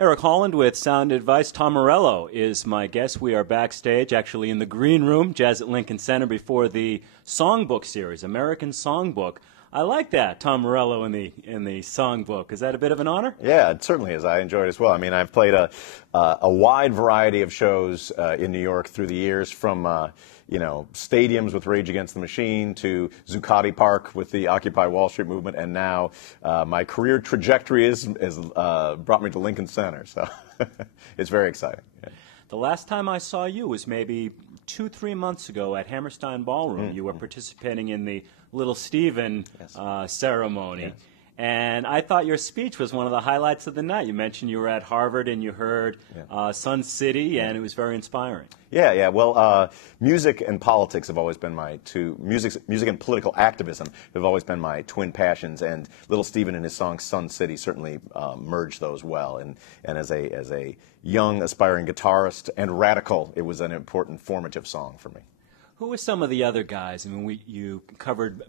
Eric Holland with Sound Advice. Tom Morello is my guest. We are backstage, actually in the green room, Jazz at Lincoln Center, before the Songbook series, American Songbook. I like that, Tom Morello in the Songbook. Is that a bit of an honor? Yeah, it certainly is. I enjoy it as well. I mean, I've played a wide variety of shows in New York through the years, from stadiums with Rage Against the Machine to Zuccotti Park with the Occupy Wall Street movement, and now my career trajectory is brought me to Lincoln Center. So it's very exciting. Yeah. The last time I saw you was maybe 2-3 months ago at Hammerstein Ballroom. You were participating in the Little Steven ceremony. Yes. And I thought your speech was one of the highlights of the night. You mentioned you were at Harvard and you heard Sun City, and it was very inspiring. Yeah. Well, music and politics have always been my two. Music and political activism have always been my twin passions. And Little Steven and his song Sun City certainly merged those well. And as a young aspiring guitarist and radical, it was an important formative song for me. Who were some of the other guys? I mean, you covered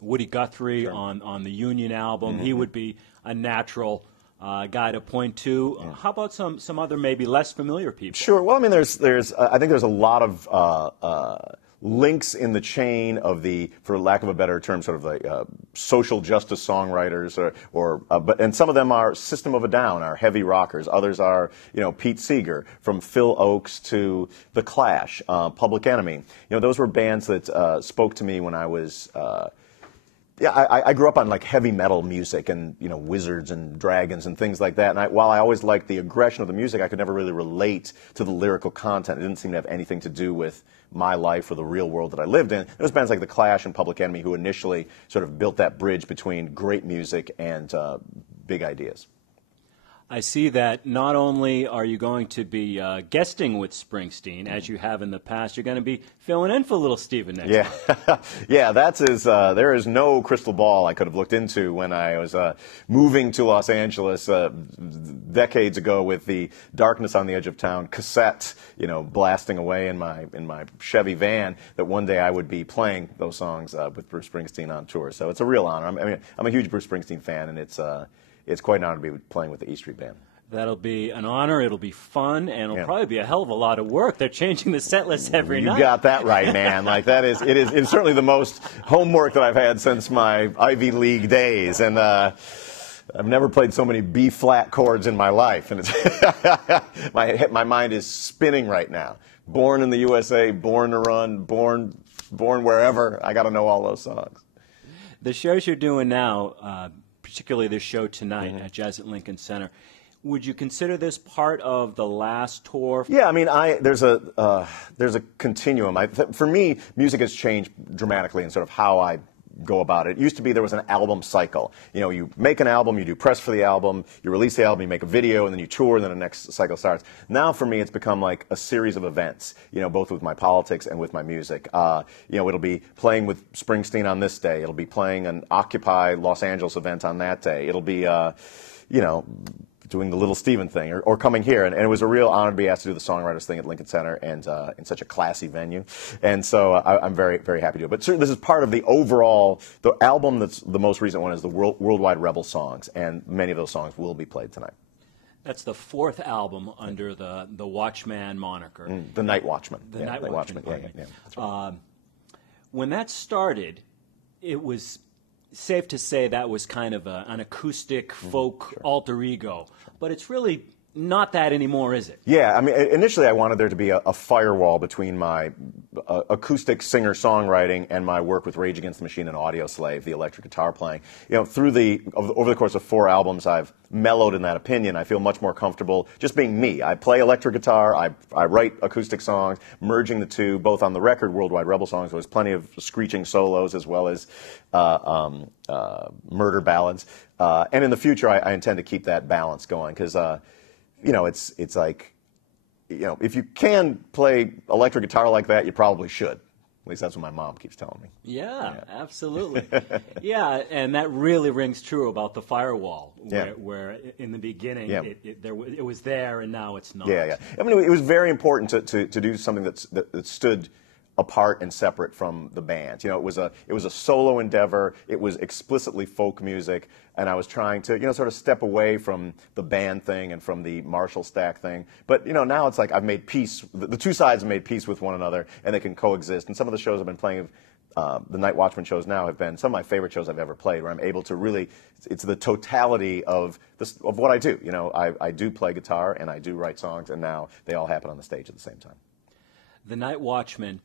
Woody Guthrie on the Union album. He would be a natural guy to point to. How about some other maybe less familiar people? Sure. Well, I mean, I think there's a lot of links in the chain of the, for lack of a better term, sort of like social justice songwriters, and some of them are System of a Down, are heavy rockers. Others are, Pete Seeger, from Phil Ochs to The Clash, Public Enemy. Those were bands that spoke to me when I was. I grew up on like heavy metal music and Wizards and Dragons and things like that. And while I always liked the aggression of the music, I could never really relate to the lyrical content. It didn't seem to have anything to do with my life or the real world that I lived in. There was bands like The Clash and Public Enemy who initially sort of built that bridge between great music and big ideas. I see that not only are you going to be guesting with Springsteen, as you have in the past, you're going to be filling in for Little Steven next month. Yeah, there is no crystal ball I could have looked into when I was moving to Los Angeles decades ago with the Darkness on the Edge of Town cassette, blasting away in my Chevy van, that one day I would be playing those songs with Bruce Springsteen on tour. So it's a real honor. I'm a huge Bruce Springsteen fan, and it's quite an honor to be playing with the E Street Band. That'll be an honor. It'll be fun, and it'll probably be a hell of a lot of work. They're changing the set list every night. You got that right, man. It's certainly the most homework that I've had since my Ivy League days, and I've never played so many B-flat chords in my life, and my mind is spinning right now. Born in the USA, born to run, born wherever. I got to know all those songs. The shows you're doing now, particularly this show tonight at Jazz at Lincoln Center, would you consider this part of the last tour? Yeah, there's a continuum. For me, music has changed dramatically in sort of how I go about it. It used to be there was an album cycle. You make an album, you do press for the album, you release the album, you make a video, and then you tour, and then the next cycle starts. Now for me, it's become like a series of events, both with my politics and with my music. It'll be playing with Springsteen on this day. It'll be playing an Occupy Los Angeles event on that day. It'll be, doing the Little Steven thing, or coming here. And it was a real honor to be asked to do the Songwriters thing at Lincoln Center, and in such a classy venue. And so I'm very, very happy to do it. But certainly this is part of the overall, the album that's the most recent one is the Worldwide Rebel Songs, and many of those songs will be played tonight. That's the fourth album under the Watchman moniker. The Nightwatchman. The Nightwatchman. Yeah, that's right. When that started, it was safe to say that was kind of an acoustic folk alter ego, but it's really not that anymore, is it? Yeah, initially I wanted there to be a firewall between my acoustic singer-songwriting and my work with Rage Against the Machine and Audioslave, the electric guitar playing. Over the course of 4 albums, I've mellowed in that opinion. I feel much more comfortable just being me. I play electric guitar, I write acoustic songs, merging the two, both on the record, Worldwide Rebel Songs. There was plenty of screeching solos as well as murder ballads. And in the future, I intend to keep that balance going, because it's like, if you can play electric guitar like that, you probably should. At least that's what my mom keeps telling me. Yeah. Absolutely. Yeah, and that really rings true about the firewall, where in the beginning it was there and now it's not. Yeah. It was very important to do something that stood apart and separate from the band. You know, it was a solo endeavor. It was explicitly folk music, and I was trying to, you know, sort of step away from the band thing and from the Marshall stack thing. But, you know, now it's like I've made peace. The two sides have made peace with one another, and they can coexist. And some of the shows I've been playing, the Nightwatchman shows now, have been some of my favorite shows I've ever played, where I'm able to really, it's the totality of what I do. You know, I do play guitar and I do write songs, and now they all happen on the stage at the same time. The Nightwatchman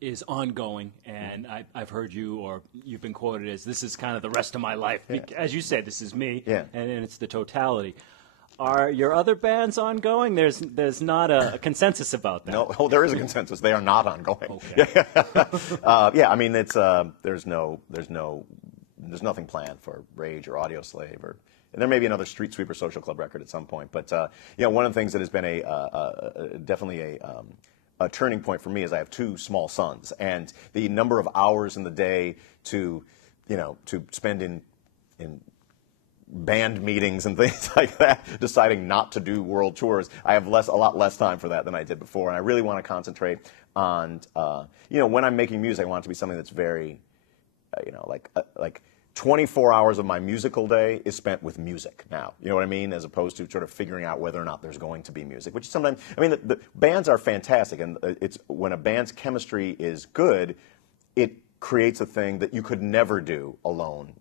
is ongoing, and I've heard you, or you've been quoted as, this is kind of the rest of my life. Yeah. As you say, this is me, yeah. and it's the totality. Are your other bands ongoing? There's not a consensus about that. No, oh, there is a consensus. They are not ongoing. Okay. Yeah, I mean, it's there's nothing planned for Rage or Audio Slave, or and there may be another Street Sweeper Social Club record at some point. But you know, one of the things that has been definitely a turning point for me is I have two small sons, and the number of hours in the day to spend in band meetings and things like that, deciding not to do world tours. I have a lot less time for that than I did before, and I really want to concentrate on, when I'm making music, I want it to be something that's very, like 24 hours of my musical day is spent with music now. You know what I mean? As opposed to sort of figuring out whether or not there's going to be music, which sometimes, I mean, the bands are fantastic, and it's when a band's chemistry is good, it creates a thing that you could never do alone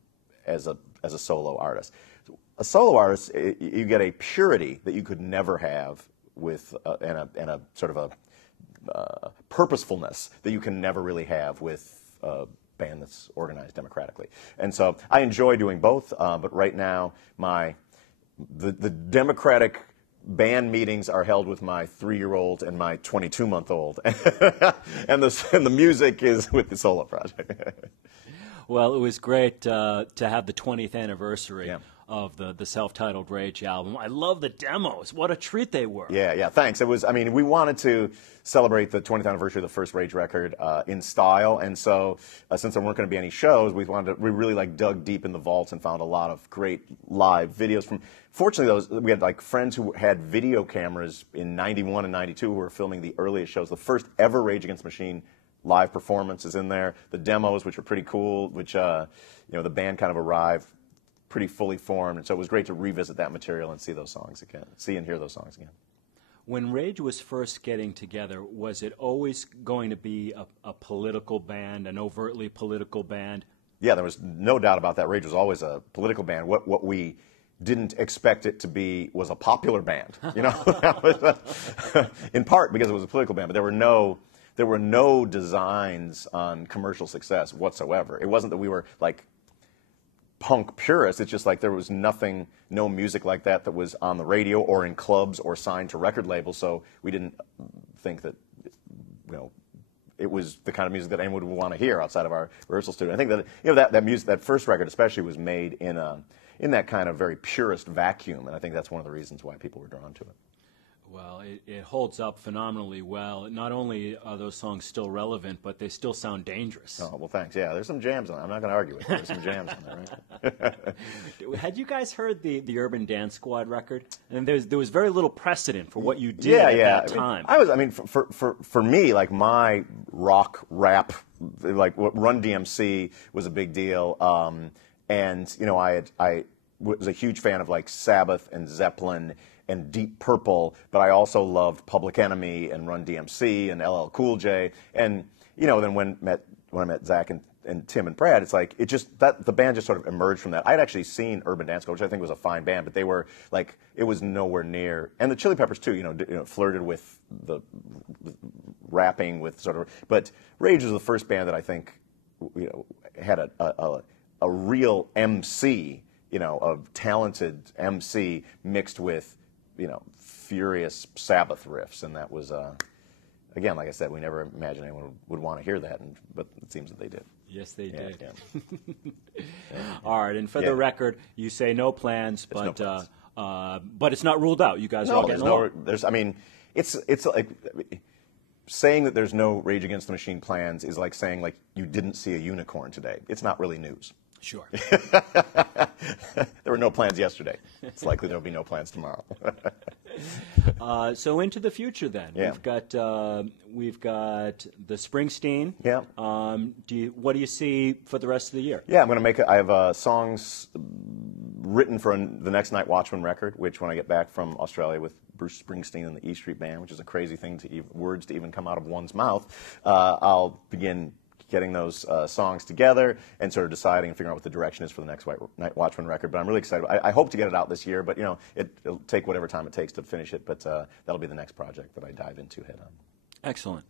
as a solo artist. A solo artist, you get a purity that you could never have with and a sort of a purposefulness that you can never really have with a band that's organized democratically. And so I enjoy doing both, but right now the democratic band meetings are held with my 3-year-old and my 22-month-old, and the music is with the solo project. Well, it was great to have the 20th anniversary of the self-titled Rage album. I love the demos. What a treat they were. Yeah, thanks. It was, I mean, we wanted to celebrate the 20th anniversary of the first Rage record in style, and so since there weren't going to be any shows, we really dug deep in the vaults and found a lot of great live videos fortunately, we had friends who had video cameras in 91 and 92 who were filming the earliest shows. The first ever Rage Against the Machine live performances in there, the demos, which were pretty cool, which the band kind of arrived pretty fully formed, and so it was great to revisit that material and see and hear those songs again. When Rage was first getting together, was it always going to be a political band, an overtly political band? Yeah, there was no doubt about that. Rage was always a political band. What we didn't expect it to be was a popular band, in part because it was a political band, but there were no designs on commercial success whatsoever. It wasn't that we were punk purists. It's just there was no music like that was on the radio or in clubs or signed to record labels. So we didn't think that, it was the kind of music that anyone would want to hear outside of our rehearsal studio. I think that that music, that first record especially, was made in that kind of very purist vacuum, and I think that's one of the reasons why people were drawn to it. Well, it holds up phenomenally well. Not only are those songs still relevant, but they still sound dangerous. Oh, well, thanks. Yeah, there's some jams on it. I'm not going to argue with you. There's some jams on there, right? Had you guys heard the Urban Dance Squad record? And there was very little precedent for what you did at that time. For me, my rock rap, what Run DMC was a big deal. And I was a huge fan of Sabbath and Zeppelin and Deep Purple, but I also loved Public Enemy and Run DMC and LL Cool J. And then when I met Zach and Tim and Brad, it's the band just sort of emerged from that. I'd actually seen Urban Dance Squad, which I think was a fine band, but they were it was nowhere near. And the Chili Peppers too, flirted with the rapping with sort of. But Rage was the first band that I think had a real MC, a talented MC mixed with, furious Sabbath riffs, and that was, again, like I said, we never imagined anyone would want to hear that, but it seems that they did. Yes, they did. Yeah. All right, and for the record, you say no plans, but but it's not ruled out. You guys are all getting along. It's like saying that there's no Rage Against the Machine plans is like saying you didn't see a unicorn today. It's not really news. Sure. There were no plans yesterday. It's likely there'll be no plans tomorrow. So into the future, then we've got the Springsteen. Yeah. What do you see for the rest of the year? Yeah, I'm going to make. I have songs written for the next Nightwatchman record, which when I get back from Australia with Bruce Springsteen and the E Street Band, which is a crazy thing words to even come out of one's mouth, I'll begin getting those songs together and sort of deciding and figuring out what the direction is for the next Nightwatchman record. But I'm really excited. I hope to get it out this year, but it'll take whatever time it takes to finish it. But that'll be the next project that I dive into head on. Excellent.